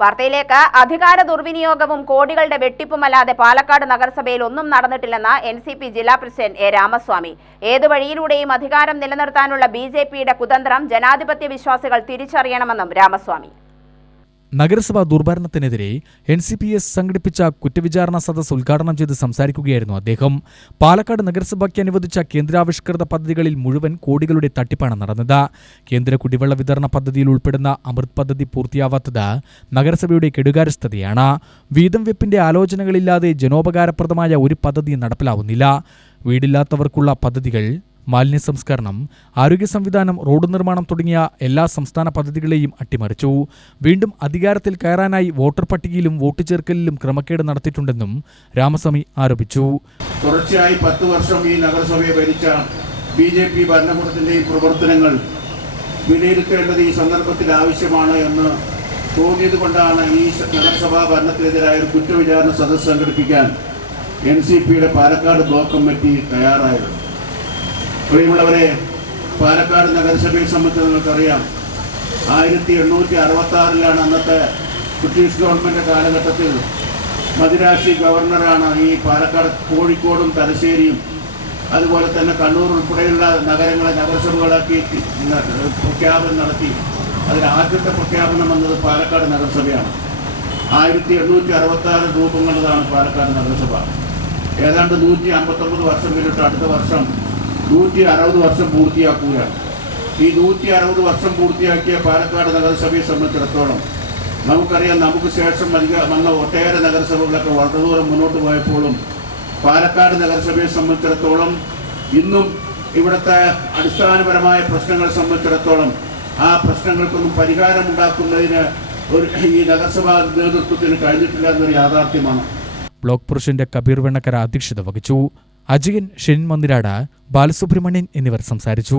വാർത്തയിലേക്ക്. അധികാര ദുർവിനിയോഗവും കോടികളുടെ വെട്ടിപ്പുമല്ലാതെ പാലക്കാട് നഗരസഭയിൽ ഒന്നും നടന്നിട്ടില്ലെന്ന് NCP ജില്ലാ പ്രസിഡന്റ് എ രാമസ്വാമി. ഏതു വഴിയിലൂടെയും അധികാരം നിലനിർത്താനുള്ള BJPയുടെ കുതന്ത്രം ജനാധിപത്യ വിശ്വാസികൾ തിരിച്ചറിയണമെന്നും രാമസ്വാമി. നഗരസഭാ ദുർഭരണത്തിനെതിരെ NCPS സംഘടിപ്പിച്ച കുറ്റവിചാരണ സദസ്സ് ഉദ്ഘാടനം ചെയ്ത് സംസാരിക്കുകയായിരുന്നു അദ്ദേഹം. പാലക്കാട് നഗരസഭയ്ക്ക് അനുവദിച്ച കേന്ദ്രാവിഷ്കൃത പദ്ധതികളിൽ മുഴുവൻ കോടികളുടെ തട്ടിപ്പാണ് നടന്നത്. കേന്ദ്ര കുടിവെള്ള വിതരണ പദ്ധതിയിൽ ഉൾപ്പെടുന്ന അമൃത് പദ്ധതി പൂർത്തിയാവാത്തത് നഗരസഭയുടെ കെടുകാര്യസ്ഥതയാണ്. വീതം വെപ്പിന്റെ ആലോചനകളില്ലാതെ ജനോപകാരപ്രദമായ ഒരു പദ്ധതി നടപ്പിലാവുന്നില്ല. വീടില്ലാത്തവർക്കുള്ള പദ്ധതികൾ, മാലിന്യ സംസ്കരണം, ആരോഗ്യ സംവിധാനം, റോഡ് നിർമ്മാണം തുടങ്ങിയ എല്ലാ സംസ്ഥാന പദ്ധതികളെയും അട്ടിമറിച്ചു. വീണ്ടും അധികാരത്തിൽ കയറാനായി വോട്ടർ പട്ടികയിലും വോട്ട് ചേർക്കലിലും ക്രമക്കേട് നടത്തിയിട്ടുണ്ടെന്നും രാമസ്വാമി ആരോപിച്ചു. തുടർച്ചയായി 10 വർഷം ഈ നഗരസഭയെ ഭരിച്ച BJP ഭരണകൂടത്തിന്റെയും പ്രവർത്തനങ്ങൾ വിലയിരുത്തേണ്ടത് ഈ സന്ദർഭത്തിൽ ആവശ്യമാണ് എന്ന് തോന്നിയതുകൊണ്ടാണ് ഈ നഗരസഭാ ഭരണത്തിനെതിരായ ഒരു കുറ്റവിചാരണ സദസ്സ് സംഘടിപ്പിക്കാൻ NCPയുടെ പാലക്കാട് ബ്ലോക്ക് കമ്മിറ്റി തയ്യാറായത്. പ്രിയമുള്ളവരെ, പാലക്കാട് നഗരസഭയെ സംബന്ധിച്ച് നിങ്ങൾക്കറിയാം, 1866 അന്നത്തെ ബ്രിട്ടീഷ് ഗവൺമെൻറ് കാലഘട്ടത്തിൽ മദിരാശി ഗവർണറാണ് ഈ പാലക്കാട്, കോഴിക്കോടും തലശ്ശേരിയും അതുപോലെ തന്നെ കണ്ണൂർ ഉൾപ്പെടെയുള്ള നഗരങ്ങളെ നഗരസഭകളാക്കി പ്രഖ്യാപനം നടത്തി. അതിൽ ആദ്യത്തെ പ്രഖ്യാപനം വന്നത് പാലക്കാട് നഗരസഭയാണ്. 1866 രൂപം കൊണ്ടതാണ് പാലക്കാട് നഗരസഭ. ഏതാണ്ട് 159 വർഷം പിന്നിട്ട് അടുത്ത വർഷം 160 വർഷം പൂർത്തിയാക്കുകയാണ്. ഈ 160 വർഷം പൂർത്തിയാക്കിയ പാലക്കാട് നഗരസഭയെ സംബന്ധിച്ചിടത്തോളം നമുക്കറിയാം, നമുക്ക് ശേഷം വന്ന ഒട്ടേറെ നഗരസഭകളൊക്കെ വളരെ ദൂരം മുന്നോട്ട് പോയപ്പോഴും പാലക്കാട് നഗരസഭയെ സംബന്ധിച്ചിടത്തോളം ഇന്നും ഇവിടുത്തെ അടിസ്ഥാനപരമായ പ്രശ്നങ്ങളെ സംബന്ധിച്ചിടത്തോളം ആ പ്രശ്നങ്ങൾക്കൊന്നും പരിഹാരമുണ്ടാക്കുന്നതിന് ഈ നഗരസഭാ നേതൃത്വത്തിന് കഴിഞ്ഞിട്ടില്ല എന്നൊരു യാഥാർത്ഥ്യമാണ്. ബ്ലോക്ക് പ്രസിഡന്റ് കബീർ വെണ്ണക്കര അധ്യക്ഷത വഹിച്ചു. അജയൻ, ഷെൻ മന്ദിരാട്, ബാലസുബ്രഹ്മണ്യൻ എന്നിവർ സംസാരിച്ചു.